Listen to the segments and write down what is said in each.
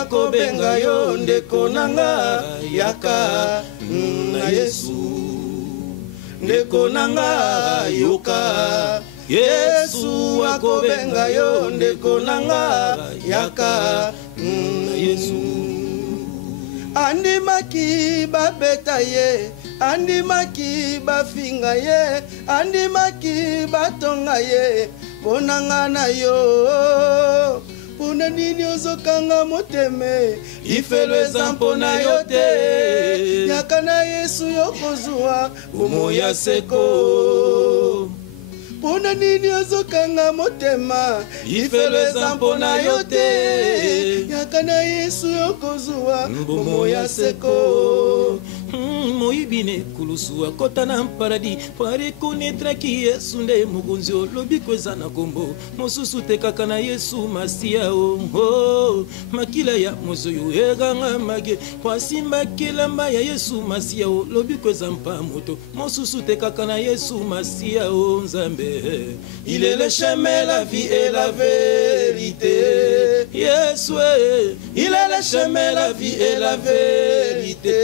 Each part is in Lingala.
akobenga yo ndeko nanga yaka na Yesu ndeko nanga yoka Yesu akobenga yo ndeko nanga yaka na Yesu andimaki babeta ye andimaki bafinga ye andimaki batonga ye ponanga na yo pona nini ozokanga moteme ifelo eza mpona yo te yaka na Yesu yokozwa umoya seko pona nini ozokanga motema ifelo eza mpona yo te yaka na Yesu yokozwa umoya seko moyibine kulusu akota na paradis pare connaître ki Yesu nde mokonzi olobi kweza na kombo mosusu te kaka na Yesu masia o makila ya mozoyo eganga mage kwasimba kilamba ya Yesu masia o lobi kweza mpa moto mosusu te kaka na Yesu masia o nzambe il est le chemin la vie et la vérité Yesu il est le chemin la vie et la vérité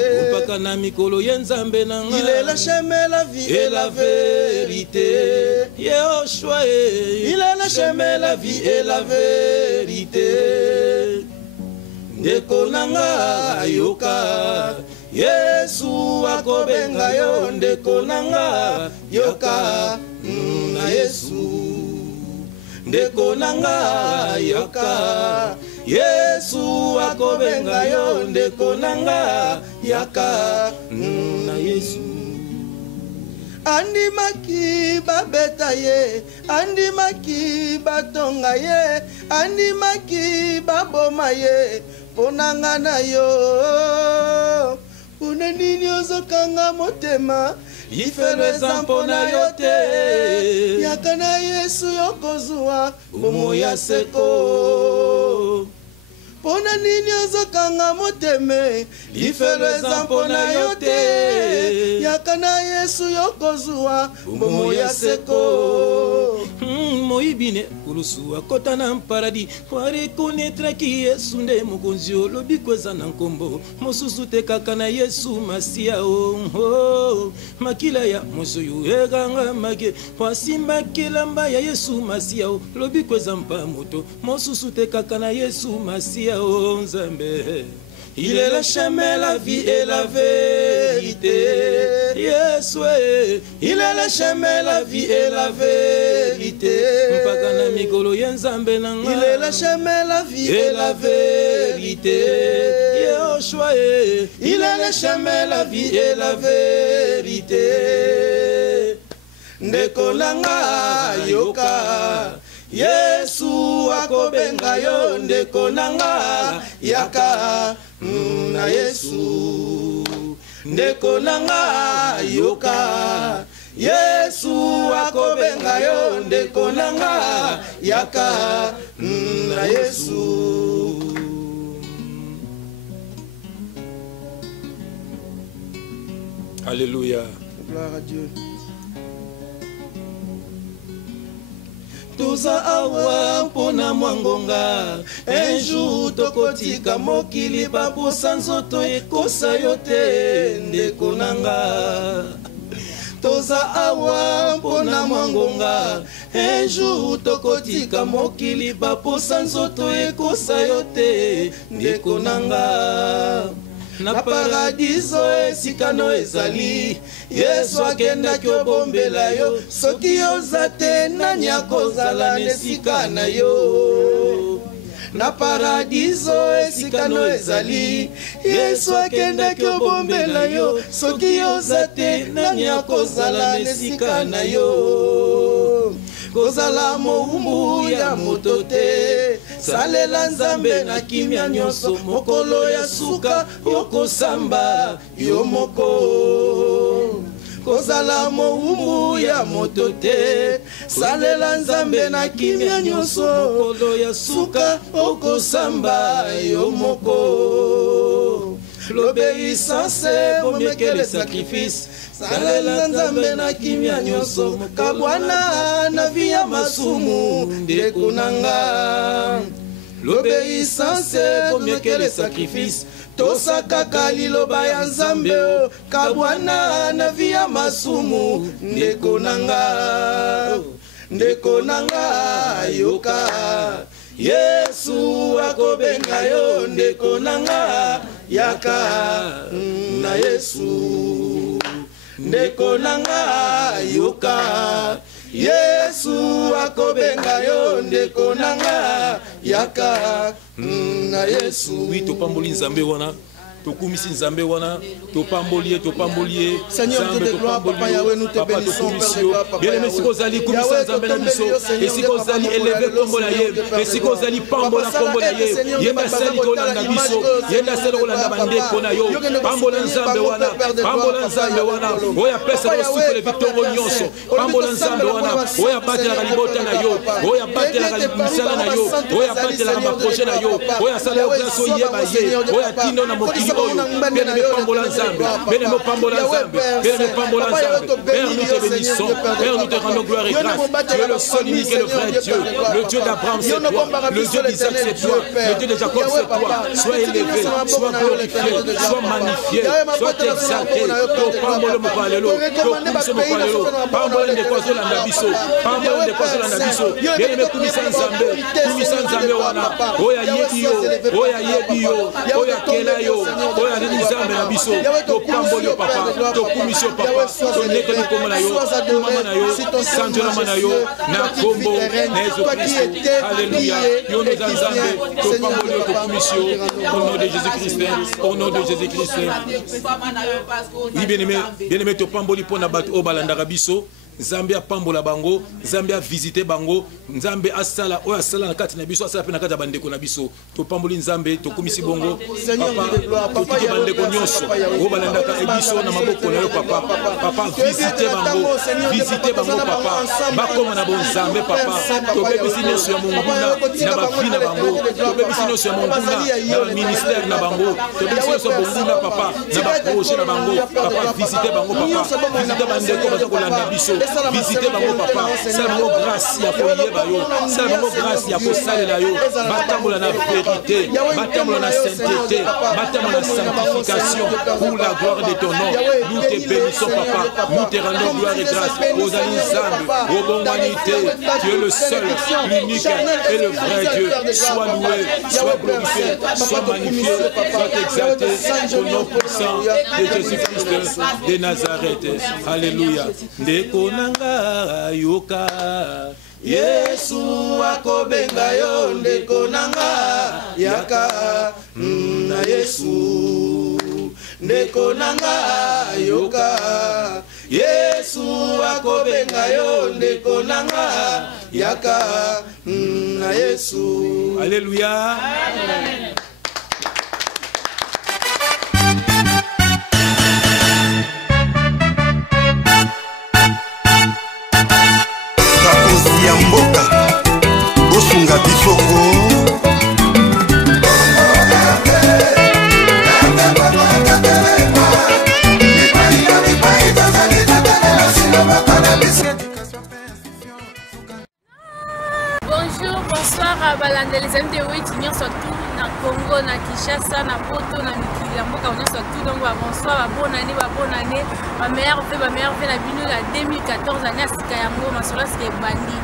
mikolo yenzambe nanga il est le chemin la vie et la vérité Yehoshua il est le chemin la vie et la vérité ndeko nanga yoka Yesu akobenga yo ndeko nanga yoka na Yesu ndeko nanga yoka Yesu akobenga yo ndeko nanga yaka na Yesu andimaki babeta ye andimaki batonga ye andimaki baboma ye ponanga na yo pona nini ozokanga motema ifelo eza mpona yo te yaka na Yesu yokozwa umoya seko pona nini ozokanga moteme ifelo eza mpona yo te yaka na Yesu yokozwa umoya seko moyibine kulusu akota na paradis pare connaître ki Yesu nde mokonzi olobi kweza na nkombo mosusu te kaka na Yesu masia o makila ya mozoyo eganga mage kwasimba kilamba ya Yesu masia o lobi kweza mpa moto mosusu te kaka na Yesu masia o nzambe il est le chemin, la vie et la vérité. Yesu, il est le chemin, la vie et la vérité. Il est le chemin, la vie et la vérité. Yehoshua, il est le chemin, la vie et la vérité. Ndeko nanga yoka Yesu akobenga yo ndeko nanga yaka na Yesu ndeko nanga yoka Yesu akobenga yo ndeko nanga yaka na Yesu. Alléluia. Gloire à Dieu. Toza awa mpona mwangonga un jour tokotika mokili babusa nzoto ekosa yo te ndeko nanga toza awa mpona mwangonga un jour tokotika mokili babusa nzoto ekosa yo te ndeko nanga na paradiso esikano ezali Yesu akendaki obombela yo soki oza te nani akozala nesika na yo na paradiso esikano ezali Yesu akendaki obombela yo soki oza te nani akozala nesika na yo kozala moumbu ya moto te salela nzambe na kimia nyonso mokolo ya suka okosamba yo moko kozala moumbu ya moto te salela nzambe na kimia nyonso mokolo ya suka okosamba yo moko l'obéissance vaut mieux que le sacrifice salela nzambe na kimia nyonso kabwana na via masumu ndeko nanga l'obéissance vaut mieux que les sacrifices. Tosakaka liloba ya Nzambe kabwana na via masumu ndeko nanga yoka Yesu akobenga yo ndeko nanga yaka na Yesu ndeko nanga yoka Yesu akobenga yo ndeko nanga yaka na Yesu. Oui, topamboli Nzambe wana, tokumisi Nzambe wana, topambolier. Seigneur Dieu de gloire, Papa Yahweh, nous te bénissons. Bien aimé, si vous allez kumisa Nzambe na biso, et si vous allez élever kombo na ye, et si vous allez pambola kombo na ye, yenda sali kolanda biso, yenda sali kolanda bandeko na yo, pambola Nzambe wana, oya pesa na suko le victoire nyonso, pambola Nzambe wana, oya batela ka libota na yo, oya batela ka misala na yo, oya batela ka projet na yo, oya sala yo grâce o yeba ye, oya tindo na mokili oyo, bien aimé pambola Nzambe, bien aimé pambola Nzambe, bien aimé pambola Nzambe. Père, nous te bénissons, Père, nous te rendons gloire et grâce. Tu es le seul, unique et le vrai Dieu, le Dieu d'Abraham c'est toi, le Dieu d'Isaac c'est toi, le Dieu de Jacob c'est toi. Sois élevé, sois glorifié, sois magnifié, sois exalté. Pambola mopalelo, tokumisa mopalelo, pambola ndekwazo landa biso, pambola ndekwazo landa biso. Bien aimé kumisa Nzambe wana, oya yebi yo, oya kela yo, oya nini Nzambe na biso, topamboli yo papa, tokumisi yo papa, toneke lukongo na yo, kumama na yo, sanjolama na yo, na kombo, na Yesu Christ. Alléluia. Yo nous Nzambe, topamboli yo, tokumisi yo, au nom de Jésus-Christ, au nom de Jésus-Christ. Oui, bien-aimé, topamboli po na bato o balandaka biso. Nzambe a pambola bango, Nzambe a visité bango, Nzambe a sala oya sala na kati na biso, asala pe na kati ya bandeko na biso. To pamboli Nzambe, to kumisi bongo. Papa, to tiki bandeko nyonso, o balandaka ebiso na maboko na yo papa. Papa visité bango papa. Bakoma na bon Nzambe papa. To bebisi nyonso ya monguna na ba vie na bango. To bebisi nyonso ya monguna na ba ministère na bango. To bebisi nyonso bonguna papa na ba projet na bango. Papa visité bango papa. Visité bandeko baza kolanda biso. Visitez bango papa, c'est bango grâce ya koyeba yo, c'est bango grâce ya kosalela yo, batambola na vérité, batambola na sainteté, batambola na sanctification pour la gloire de ton nom. Nous te bénissons papa, nous te rendons gloire et grâce aux Nzambe, aux bonhomanités. Tu es le seul, l'unique et le vrai Dieu. Sois loué, sois glorifié, sois magnifié, sois exalté au nom puissant de Jésus-Christ de Nazareth. Alléluia. Nanga yoka Yesu akobenga yo ndeko nanga yaka na Yesu ndeko nanga yoka Yesu akobenga yo ndeko nanga yaka na Yesu. Alléluia. Amen. Mboka Osunga Bifoko Bonjour, bonsoir à Balande, les amis de Witinion, surtout na Congo, na Kinshasa, na Poto, na Mikili, Mboka, on est surtout donc bonsoir, bonne année, ma mère fait la bino la 2014 année à Sikayango, ma sola c'est bandi.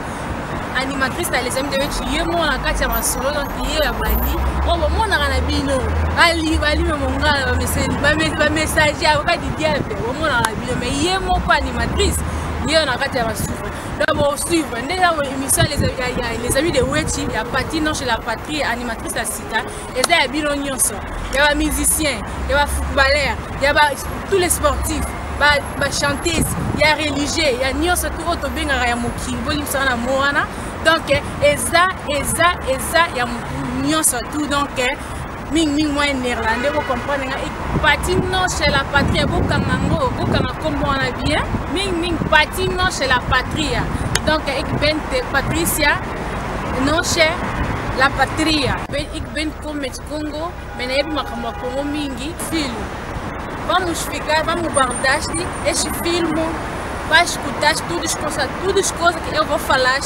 Animatrice les amis de Witch, yé mon la katia ma solo donc yé la bandi. Oh mon na na bino, ali mon gars, ba messager, ba di diable, mon na bino mais yé mon pas animatrice, yé na katia ma solo. D'abord suivre déjà l'émission les amis de Wechi, il y a Patino chez la patrie animatrice à Sita, et il y a Bino Nyonso, il y a musiciens, il y a footballeurs, il y a tous les sportifs, chanteuses, il y a religieux, il y a Nyonso tout autre benga ya moki, bolim sana moana. Donc eza il y a Nyonso tout donc ming moi néerlandais vous comprenez Patino chez la patrie beaucoup comme on a bien ming Patino chez la patrie donc ik ben Patricia non chez la patria ik ben comme Congo mais na yebi makambo Congo mingi film vamos ficar vamos guardar este filme vai escutar tudo as coisas que eu vou falar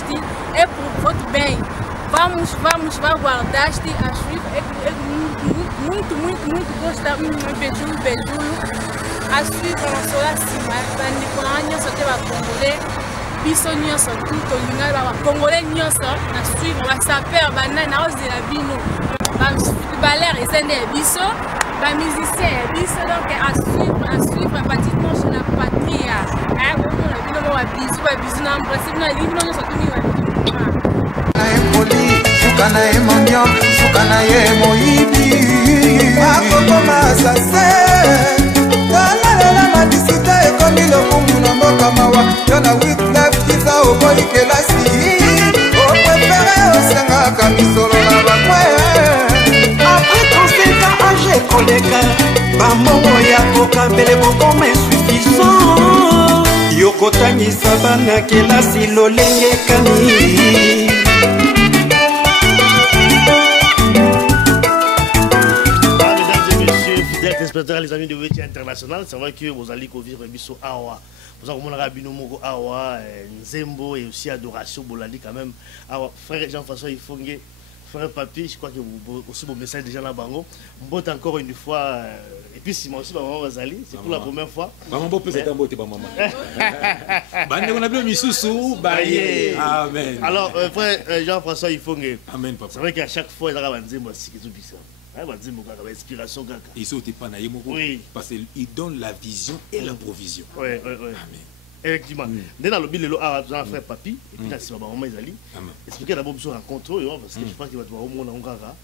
é por votre bem. Vamos guardar este acho muito gosta beiju a suivre na sola cima bandi kwa nyonso te ba congolais biso nyonso tout olinga ba congolais nyonso na suivre ba saper bana na ozela bino ba baler ezende biso ba musicien biso donc à suivre pratiquement chez la patrie hein on a bino ba bisu na principe na livre nyonso tuni ba Empoli, sukana ye mondio, sukana ye moibi. Akokoma sase, kana lela madisita ekomi lokumu na mboka mawa. Yona week left kisa oboyi kelasi, o prefere osenga kamisolo na bakwe. Après 35 ans âgé koleka, bamongo ya kokambele bokoma insuffisant. Yokotangisa bana kelasi lolenge kani. Les amis de Weti International, c'est vrai que vous allez vivre Bisso Awa. Vous avez mon Rabino Mogo Awa, Nzembo et aussi Adoration Bolandi quand même. Awa, frère Jean-François Ifongue, frère Papi, je crois que vous aussi vos messages déjà là bango. Bon encore une fois et puis si moi aussi maman Rosalie, c'est pour la première fois. Maman beau peut-être un beau t'es maman. Bande on a bien mis sous baillé. Amen. Alors frère Jean-François Ifongue. Amen papa. C'est vrai qu'à chaque fois il y a Nzembo aussi qui tout bizarre. Inspiration oui. Parce qu'il donne la vision et la provision. Oui. Effectivement. Dans le bilan, frère Papi, et puis là, c'est maman Ezali. Expliquez d'abord sur rencontre, parce que je crois qu'il va devoir au monde en Gara.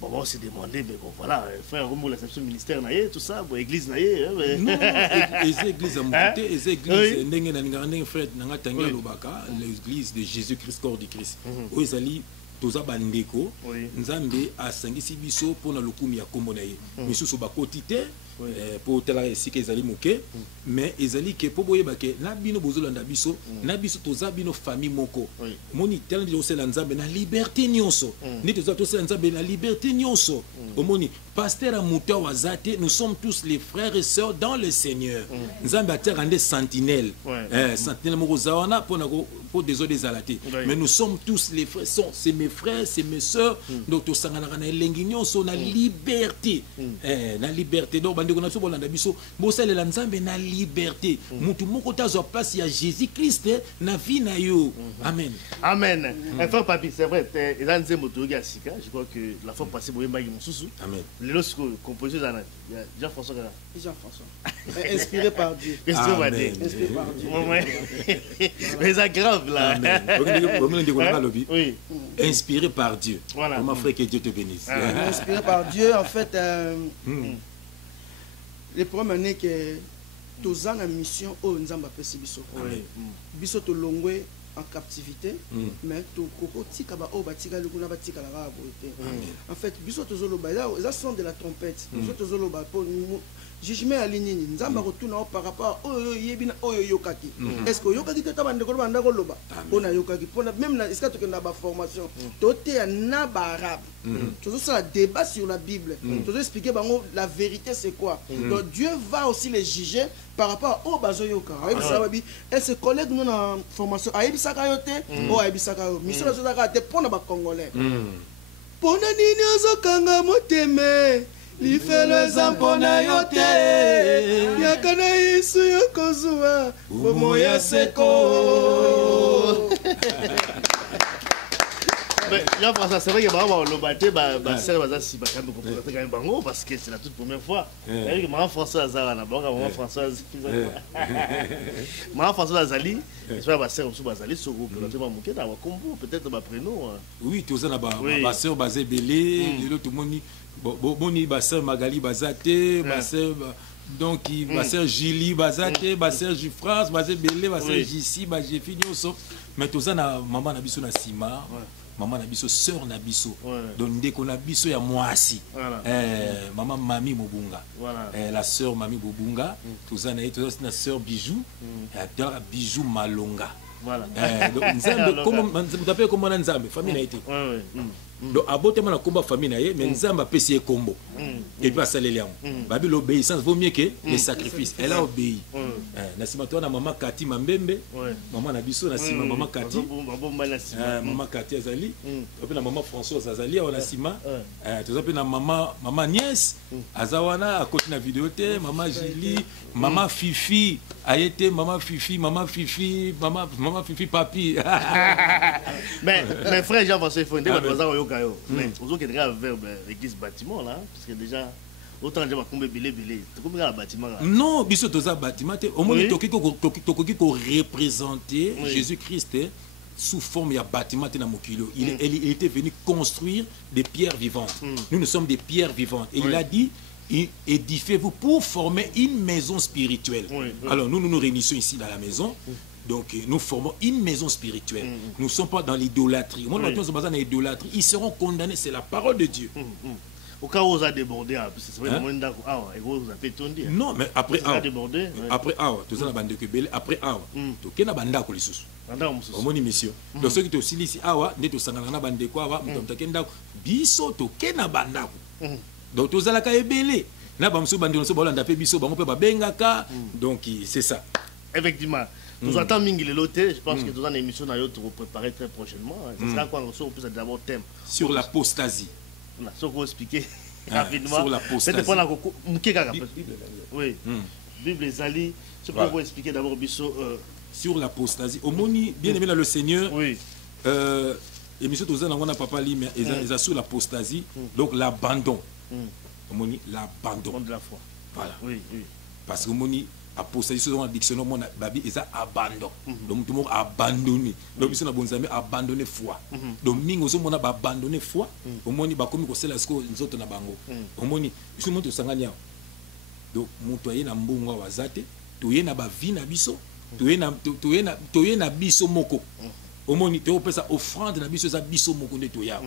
Bon, on s'est demandé, mais bon, voilà, frère Romo, la section ministère, tout ça, église, non, les églises à monter, les églises, l'église de Jésus-Christ, corps du Christ. Ezali. Toza bandeko nzambe asangisi biso pona lokumi ya kombo na ye misusu bakoti te po tela esika ezali moke mais ezali ke po boyeba ke na bino bozolanda biso na biso toza bino famille moko moni tela ndi osela nzambe na liberté nyonso ndi toza tosela nzambe na liberté nyonso omoni pasteur amuta wazate nous sommes tous les frères et sœurs dans le Seigneur nzambe atera nde sentinelle sentinelle moko zawana pona ko po désolé zalate mais nous sommes tous les frères c'est mes frères, c'est mes soeurs, donc tout ça na l'engignon sur la liberté, na liberté. Donc bande kona so bolanda biso, bosale la nzambe na liberté. Mutu moko tazo place ya Jésus Christ na vie na yo. Amen. Amen. Frère Papi, c'est vrai, ezan nzembo to ga sika, je crois que la fois passée boyemba ki mususu. Amen. Le lorsque compositeur dans Jean-François Kara. Jean-François. Inspiré par Dieu. Inspiré par Dieu. Inspiré par Dieu. Mais ça grave là. Oui. Inspiré par Dieu. Voilà. Mon frère, que Dieu te bénisse. Inspiré par Dieu, en fait, le problème est que tous en mission, nous avons fait biso. Biso to longwe en captivité, mais to koko tika ba o batika le kuna batika la ba beauté. En fait, biso to zolo ba là, ça sonne de la trompette. Biso to zolo ba pour jugement à ligne ni nzamba retourna par rapport oyo yebina oyo yokaki. Est-ce que yokaki te tabande ko banda ko loba? Pona yokaki pona même est-ce que tu na ba formation toté na ba arabe. Toujours ça débat sur la Bible. Toujours expliquer bango la vérité c'est quoi. Donc Dieu va aussi les juger par rapport au bazo yoka. Avec ça babi et ses collègues nous na formation ayebisaka yote o ayebisaka yo. Mission zo zaka te pona ba congolais. Pona nini ozokanga moteme lifelo zampona yote yakana Yesu yokozua bomo ya seko. Jean-François, c'est vrai que parce que c'est la toute première fois. Maman Françoise Maman Françoise Azali, peut-être ma prénom. Oui, tout ça là-bas. Ma soeur Bazé Belé, tout le monde. Boni, ma soeur Magali Bazate, ma soeur. Donc, ma soeur Julie Bazate, ma soeur Jufrance, Bazé Belé, ma soeur Jissi, ma Jeffini aussi. Mais tout ça, maman Nabiso na Sima. Maman Nabiso, sœur Nabiso. Donc, dès qu'on a biso, il y a moi assis. Maman Mami Mobunga. La sœur Mami Mobunga. Tout ça, c'est la sœur Bijou. Bijou Malonga. Voilà. Donc, Nzambe, comment on appelle comment Nzambe? Famille a été. donc abotama na komba famille na ye mais nzamba pesi e kombo et puis asaleli yango babi l'obéissance vaut mieux que les sacrifices. Elle a obéi na sima to na maman Kati Mambembe maman na biso na sima maman Kati maman Kati azali to na maman Françoise azali on na sima to na maman Nièce azawana a côté na vidéo te maman Julie maman Fifi ayete maman Fifi papi mais frère Jean-François il faut dire mais vous avez vers l'église bâtiment là parce que déjà autant de gens qui bilé comment le bâtiment non biso toza bâtiment au moins toki ko représenter Jésus-Christ sous forme de bâtiment dans mokilo il était venu construire des pierres vivantes. Nous sommes des pierres vivantes et il a dit édifiez-vous pour former une maison spirituelle. Alors nous réunissons ici dans la maison. Donc nous formons une maison spirituelle. Nous ne sommes pas dans l'idolâtrie. Moi, nous sommes dans l'idolâtrie. Ils seront condamnés. C'est la parole de Dieu. Au cas où vous avez débordé, c'est vrai que vous avez fait tourner. Non, mais après après tout ça, après tout na banda ko lisusu. Au moni mission. Donc ceux qui te aussi ici ne te sangana na bande ko mutomta kenda biso to kena banda ko. Donc tout ça la ka ebele. Na ba musu bande so ba landa pe biso ba mo pe ba bengaka. Donc c'est ça. Effectivement. Nous attendons Mingi Loté, je pense que nous avons une émission pour vous préparer très prochainement. Ça sera quoi on peut d'abord thème sur l'apostasie. Là, ça vous expliquer rapidement. Sur l'apostasie. Oui. Bible Zali, ce que vous expliquer d'abord biso sur l'apostasie. Au moni bien aimé dans le Seigneur. Oui. Émission tous on a papa li mais ils sur l'apostasie, donc l'abandon. Au moni l'abandon de la foi. Voilà. Oui. Parce que moni apostasie selon le dictionnaire mon babi ils a abandon donc tout le monde abandonné donc ils sont bonzami abandonné foi donc mingo so mona ba abandonné foi au moni ba komi ko sela sko nzoto na bango au moni ils monte sangania donc muto ye na mbongo wa zate to ye na ba vie na biso to ye na biso moko au moni to pesa offrande na biso za biso moko nde to ya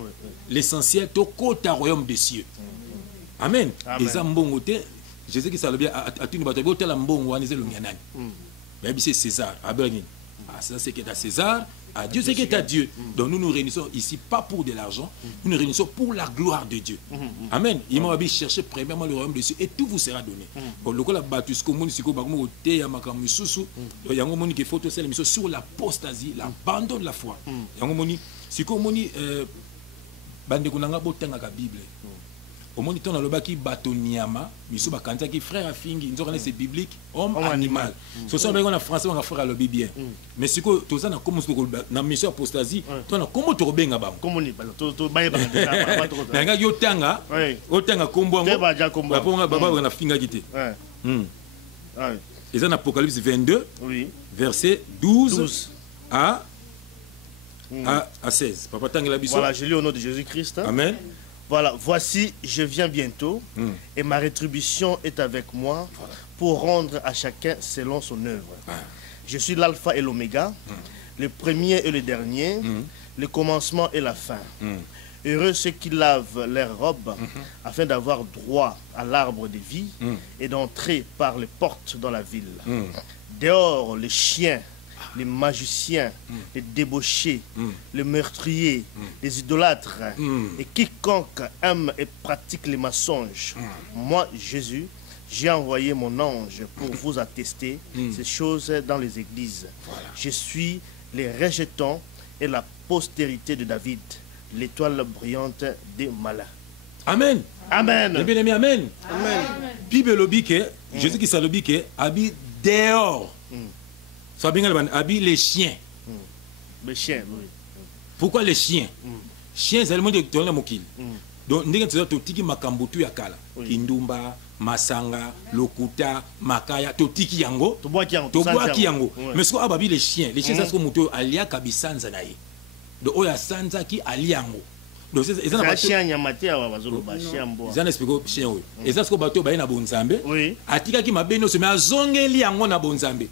l'essentiel to kota royaume des cieux amen eza mbongo te Jésus qui s'est bien à tout le bateau, tel un bon ou anisé le mianani. Mais c'est César, à Berlin. Ça c'est qui est à César, à Dieu c'est qui est à Dieu. Donc nous nous réunissons ici pas pour de l'argent, nous nous réunissons pour la gloire de Dieu. Amen. Il m'a dit chercher premièrement le royaume de Dieu et tout vous sera donné. Bon, le coup la battu ce qu'on siko ba mo te ya makamu susu, yango moni ke photo c'est l'émission sur l'apostasie, l'abandon de la foi. Yango moni siko moni bande kunanga botanga ka Bible. Au monde on a le baki batoniama miso bakanta qui frère afingi nzoka c'est biblique homme animal ce sont bien en français on a frère le bien mais si que tout ça na comme na mission apostasie to na comme to benga ba comme ni to baye ba déjà nga yotanga otanga kombo ngo ba ponga baba na finga kité et dans Apocalypse 22 verset 12 à 16 papa tangela biso voilà je lis au nom de Jésus-Christ amen. Voilà, voici, je viens bientôt et ma rétribution est avec moi pour rendre à chacun selon son œuvre. Je suis l'alpha et l'oméga, le premier et le dernier, le commencement et la fin. Heureux ceux qui lavent leurs robes afin d'avoir droit à l'arbre de vie et d'entrer par les portes dans la ville. Dehors, les chiens, les magiciens, les débauchés, les meurtriers, les idolâtres et quiconque aime et pratique les mensonges. Moi, Jésus, j'ai envoyé mon ange pour vous attester ces choses dans les églises. Je suis les rejetants et la postérité de David, l'étoile brillante des malins. Amen. Amen. Bien aimé, amen. Amen. Bible lobike, Jésus qui s'est lobike, habite dehors. Ça bien les chiens. Les chiens, oui. Pourquoi les chiens? Chiens, c'est le monde de la mokil. Donc, nous avons tiki makambutu ya kala. Kindumba, Masanga, Lokuta, Makaya, totiki yango. Toboa ki yango. Mais ce qu'on a les chiens, c'est comme muto alia kabisanza nae. Donc, oya sanza ki aliango. Donc, c'est un chien yamate wa bazolo ba chien mbo. Ils en expliquent chien oui. Et ça ce qu'on bateau ba na bonzambe. Oui. Atika ki mabeno se mais azongeli yango na bonzambe.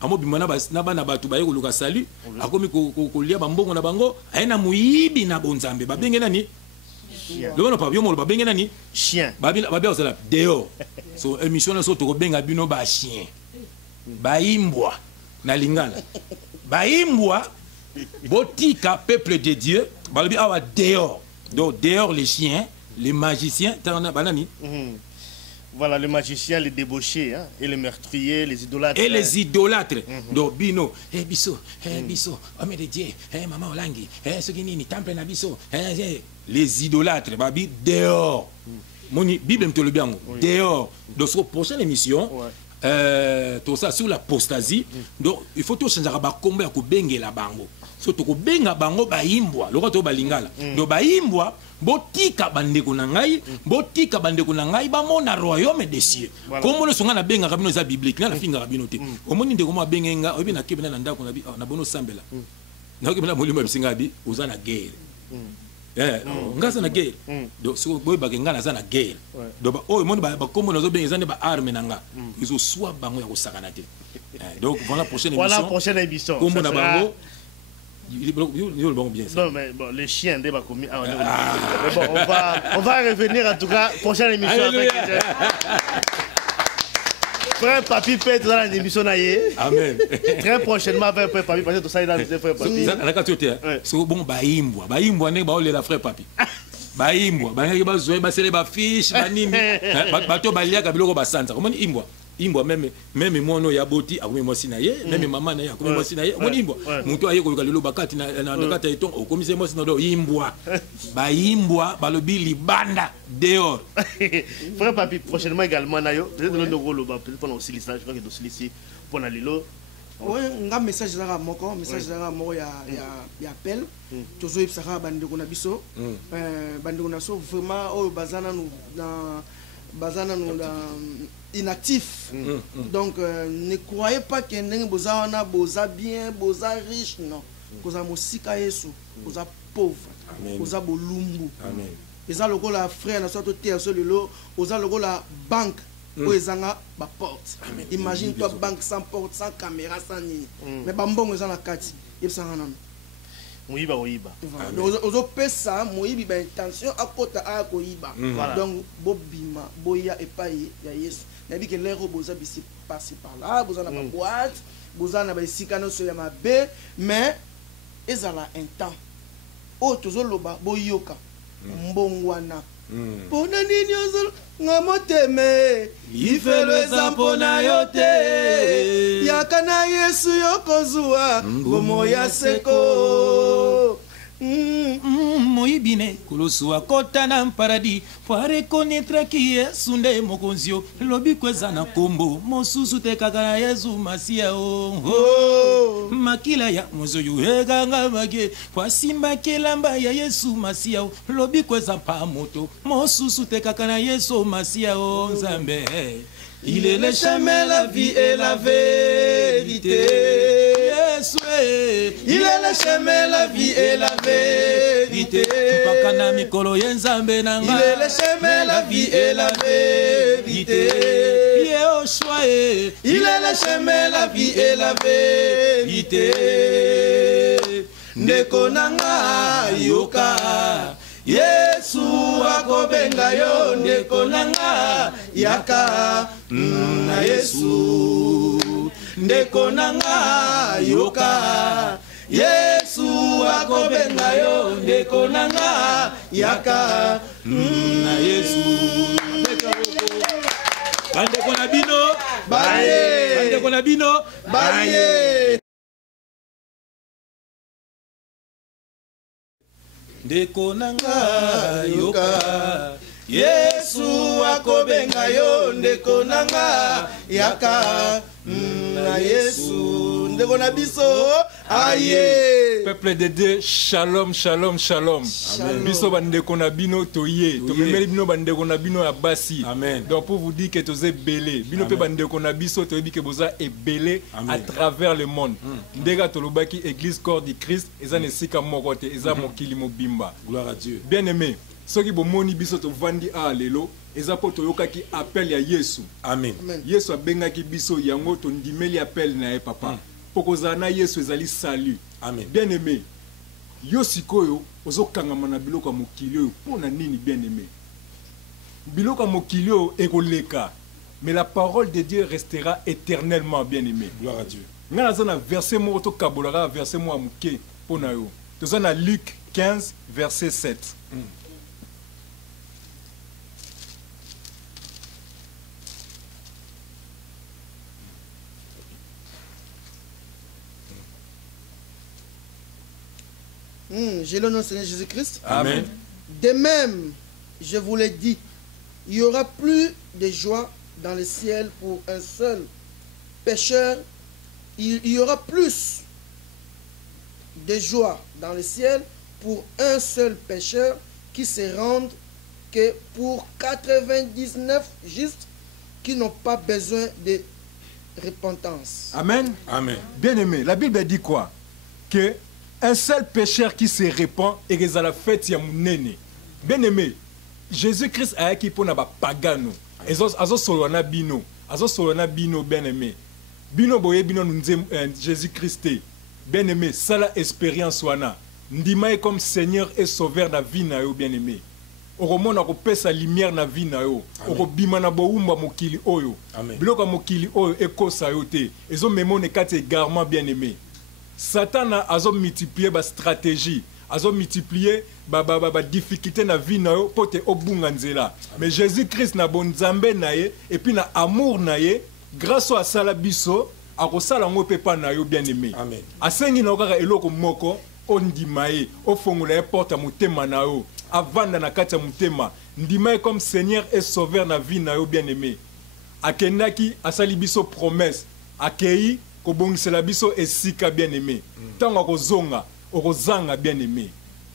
Amo bimana na bana batu baye koluka salut akomi ko lia bambongo na bango aina muibi na bonzambe babenge nani le bana pa biomo babenge nani chien babila babia osala dehors so émission na so to benga bino ba chien ba imbwa na lingala ba imbwa botika peuple de Dieu balobi awa dehors Donc dehors les chiens, les magiciens, banani. Voilà, le magicien, les débauchés, hein, et les meurtriers, les idolâtres. Et les idolâtres. Donc bino, biso, biso, homme de Dieu, maman Olangi, ce qui n'est temple na biso, les idolâtres, babi dehors. Moni Bible me le bien, dehors. Donc sur la prochaine émission. Tout ça sur l'apostasie. Donc il faut tout changer à combien que bengue la bango. Surtout que benga bango ba imbwa, le retour ba lingala. Donc ba imbwa botika bandeko na ngai, botika bandeko na ngai ba mona royaume des cieux. Comme on le songa na benga rabino za biblique na la finga rabino te. Au moni ndeko ma benga obi na kebena na ndako na bi na bono sambela. Na kebena molimo bisinga bi uzana guerre. Ngaza na guerre. Donc so boy ba ngana za na guerre. Donc oh moni ba comme on zo benga za ne ba arme na nga. Ils ont soit bango ya ko sakana te. Donc voilà prochaine émission. Voilà prochaine émission. Comme on a bango bon bien ça. Non mais bon les chiens des commis bon, on va revenir en tout cas prochaine émission avec frère Papi peut être dans l'émission naïe. Amen. Très prochainement avec frère Papi parce que tout ça est dans le frère Papi. Ça la catoté. C'est bon baïmbwa ne ba la frère Papi. Baïmbwa ba ngi ba zoé ba sele ba fiche ba nini ba to ba liaka biloko ba sanza. Comment imbwa imbwa même moi no ya boti akumi mosi na ye même maman na ye akumi mosi na ye mo imbwa mutu aye ko kalelo bakati na ndakata eton okomise mosi na do imbwa ba imbwa balobi libanda dehors. Frère Papi prochainement également na yo peut-être le rôle peut-être pendant aussi listage je crois que dossier ici pour na lelo. Oui, un message là moko message là moko ya appel tozo ipsaka bandeko na biso bandeko na so vraiment o bazana nous inactif. Donc ne croyez pas que ndenge bozana boza bien boza riche non koza mosika yesu koza pauvre koza bolumbu eza lokola frère na soto te so lelo oza lokola banque ezanga ba porte. Imagine toi banque sans porte sans caméra sans nini mais bambongo eza na kati yebsanga non moyiba ozo pesa moyibi ba intention akota a koyiba. Donc bobima boya epai ya yesu nabi que l'ero boza bisi passer par là boza na ba boîte boza na ba isika no so ya mabe mais ezala un temps o tozo loba boyoka mbongwana pona nini ozo ngamoteme ifelo ezampona yote yakana yesu yokozua ngomo ya seko moyibine kolosuwa kota na paradis po reconnaître ki yesu nde mokonzio lobi kweza na kombo mosusu te kaka na yesu masia o makila ya mozoyo eganga mage po simba kelamba ya yesu masia o lobi kweza pa moto mosusu te kaka na yesu masia o nzambe. Il est le chemin, la vie et la vérité. Il est le chemin, la vie et la vérité. Il est le chemin, la vie et la vérité. Il est le chemin, la vie et la vérité. Nekonanga yoka. Yesu akobenga yo ndeko nanga yaka na Yesu ndeko nanga yoka Yesu akobenga yo ndeko nanga yaka na Yesu bandeko na bino baye bandeko na bino baye ndeko nanga yoka Yesu akobenga yo ndeko nanga yaka na Yesu ndeko na biso aye. Peuple de Dieu, shalom, shalom, shalom. Amen. Biso bandeko na bino toye, to memeli bino bandeko na bino ya basi. Amen. Donc pour vous dire que toze belé, bino pe bandeko na biso to yebi ke boza e belé à travers le monde. Ndega tolobaki église corps du Christ, eza nesika moko te, eza mokili mobimba. Gloire à Dieu. Bien aimé, soki bomoni biso to vandi a lelo, eza po toyokaki appel ya Yesu. Amen. Yesu abengaki biso yango to ndimeli appel na ye papa. Pokozana Yesu ezali salut. Amen. Bien aimé. Yo sikoyo ozokangama na biloko mokili oyo pona nini bien aimé. Biloko mokili oyo ekoleka. Mais la parole de Dieu restera éternellement bien aimé. Gloire à Dieu. Ngana zana verset mo to kabolaka verset mo amuke pona yo. Tozana Luc 15 verset 7. J'ai le nom du Seigneur Jésus-Christ. Amen. De même, je vous l'ai dit, il n'y aura plus de joie dans le ciel pour un seul pécheur. Il y aura plus de joie dans le ciel pour un seul pécheur qui se rende que pour 99 justes qui n'ont pas besoin de repentance. Amen. Amen. Bien aimé, la Bible dit quoi? Que un seul pécheur qui se répand et que la fête ya munene. Bien aimé, Jésus-Christ a qui pour na ba pagano. Azo solona bino. Azo solona bino bien aimé. Bino boye bino nunze Jésus-Christ. Bien aimé, ça la expérience wana. Ndima comme Seigneur et Sauveur na vie na yo bien aimé. Oromona ko pesa lumière na vie na yo. Oko bima na boumba mokili oyo. Biloko mokili oyo ekosa yo te. Ezo memone kati égarement bien aimé. Satan a multiplié ba stratégie, a multiplié ba difficulté na vie na yo pote obunga nzela. Mais Jésus-Christ na bon nzambe na ye et puis na amour na ye grâce à sala biso a ko sala ngo pepa na yo bien aimé. Amen. Asengi na kaka eloko moko ondima ye ofongola porte motema na yo avanda na kati ya motema ndima comme Seigneur et Sauveur na vie na yo bien aimé. Akendaki asali biso promesse akei kobongisela biso esika bien aimé. Tango kozonga okozanga bien aimé.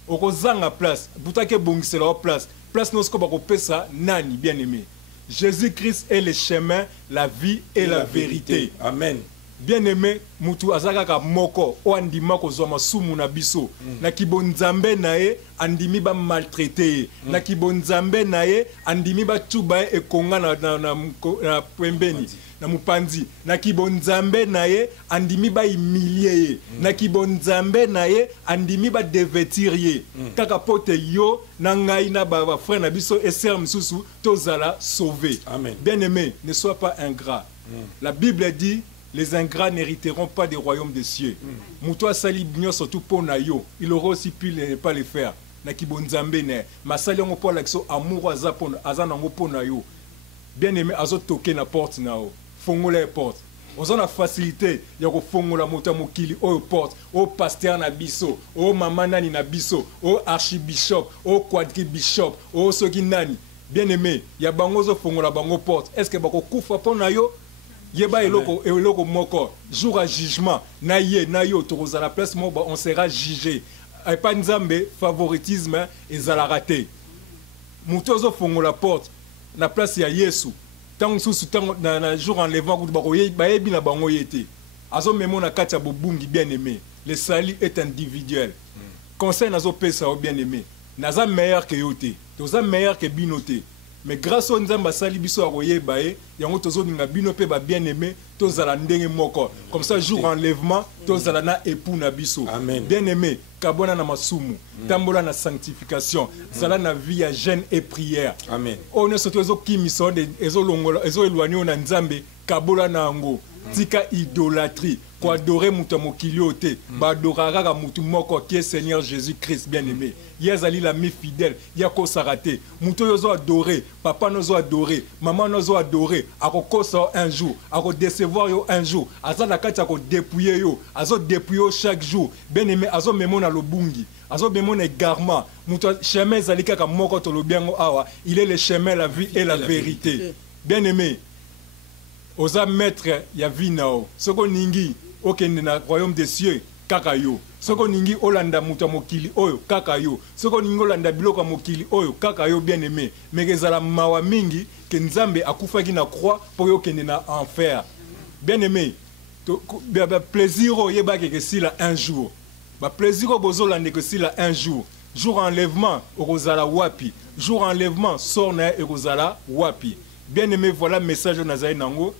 Okozanga place butake bongisela place. Place nosko bakopesa nani bien aimé. Jésus-Christ est le chemin, la vie et la vérité. Amen. Bien aimé, mutu azaka moko o andima kozwa masumu na biso. Na kibonzambe nae andimi ba maltraité. Na kibonzambe nae andimi ba tuba e konga na pembeni. Na mupanzi na kibonzambe naye andimi ba humilier na kibonzambe naye andimi ba dévêtir kaka pote yo na ngai na ba frère na biso et sœur misusu tozala sauvé. Amen. Bien aimé, ne sois pas ingrat. La Bible dit les ingrats n'hériteront pas des royaumes des cieux. Muto sali binyo surtout pour na yo, il aura aussi pu ne pas le faire. Na kibonzambe ne masali ngo pour l'action amour azana ngo pour na yo. Bien aimé, azo toquer na porte na yo. Fongola porte. On a la facilité ya ko fongola mota mokili o porte, o pasteur na biso, o mama nani na biso, o archibishop, o quadribishop, o soki nani. Bien aimé, ya bango zo fongola bango porte. Est-ce que bako kufa pona yo? Yeba eloko moko. Jour à jugement, na ye na yo toza la place mo on sera jugé. Ay pa nzambe favoritisme ezala raté. Muto zo fongola porte na place ya Yesu. Tant que na jour enlevant bayebi na bango yete azo memo na kati ya bobungi bien aimé. Le salut est individuel. Conseil nazo pesa bien aimé naza meilleur que yote toza meilleur que binote mais grâce au nzamba sali biso akoyeba ye yango tozo ninga bino pe ba bien aimé tozala ndenge moko comme ça jour enlèvement tozala na époux na biso. Bien aimé kabona na masumu tambola na sanctification zala na vie ya jeûne et prière. Amen. On est surtout ezo kimiso ezo longola ezo éloigné na nzambe kabola na ngo tika idolâtrie ko adorer mutu mokili ote ba adoraka mutu moko qui est Seigneur Jésus-Christ bien aimé. Yazali la mi fidèle yako sarate mutu yozo adorer papa nozo adorer maman nozo adorer akokosa un jour ako décevoir yo un jour azala kati ako dépouiller yo azo dépouiller chaque jour bien aimé azo memo na lobungi azo memo na égarement mutu chemin zali kaka moko to lobiango awa il est le chemin la vie et la vérité. Bien aimé oza maître ya vinao soko ningi okende na royaume des cieux kaka yo soko ningi olanda muta mokili oyo kaka yo soko ningi olanda biloko mokili oyo kaka yo bien aimé mais ezala mawa mingi ke nzambe akufaki na croix pour yo kende na enfer. Bien aimé plaisir yebaki ke sila un jour ba plaisir bozolande ke sila un jour enlèvement okozala wapi jour enlèvement sort na ekozala wapi. Bien aimé, voilà le message nazai nango.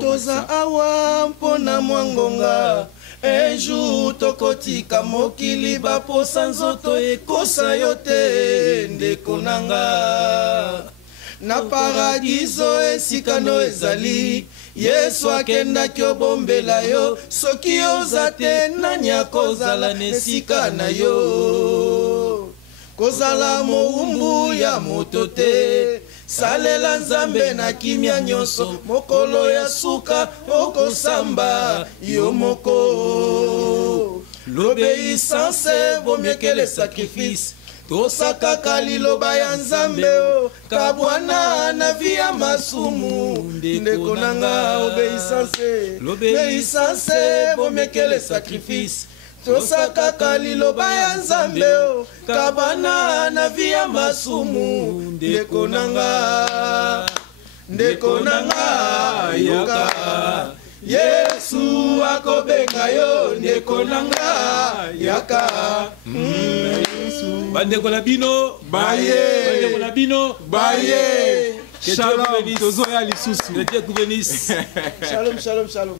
Toza awa mpona mwangonga un jour tokotika mokili baposa nzoto ekosa yo te ndeko nanga na paradiso esika no ezali Yesu akendaki obombela yo soki oza te nani akozala nesika na yo kozala mowumbu ya moto te salela nzambe na kimia nyonso mokolo ya suka okosamba yo moko L'obéissance vaut mieux que les sacrifices. Tosakaka liloba ya nzambe o kabwana na via masumu ndeko nanga obéissance. L'obéissance vaut mieux que les sacrifices. Tosakaka liloba ya nzambe o kabwana na via masumu ndeko nanga yoka Yesu akobenga yo ndeko nanga yaka bandeko na bino baye bandeko na bino baye shalom tozoya lisusu shalom shalom shalom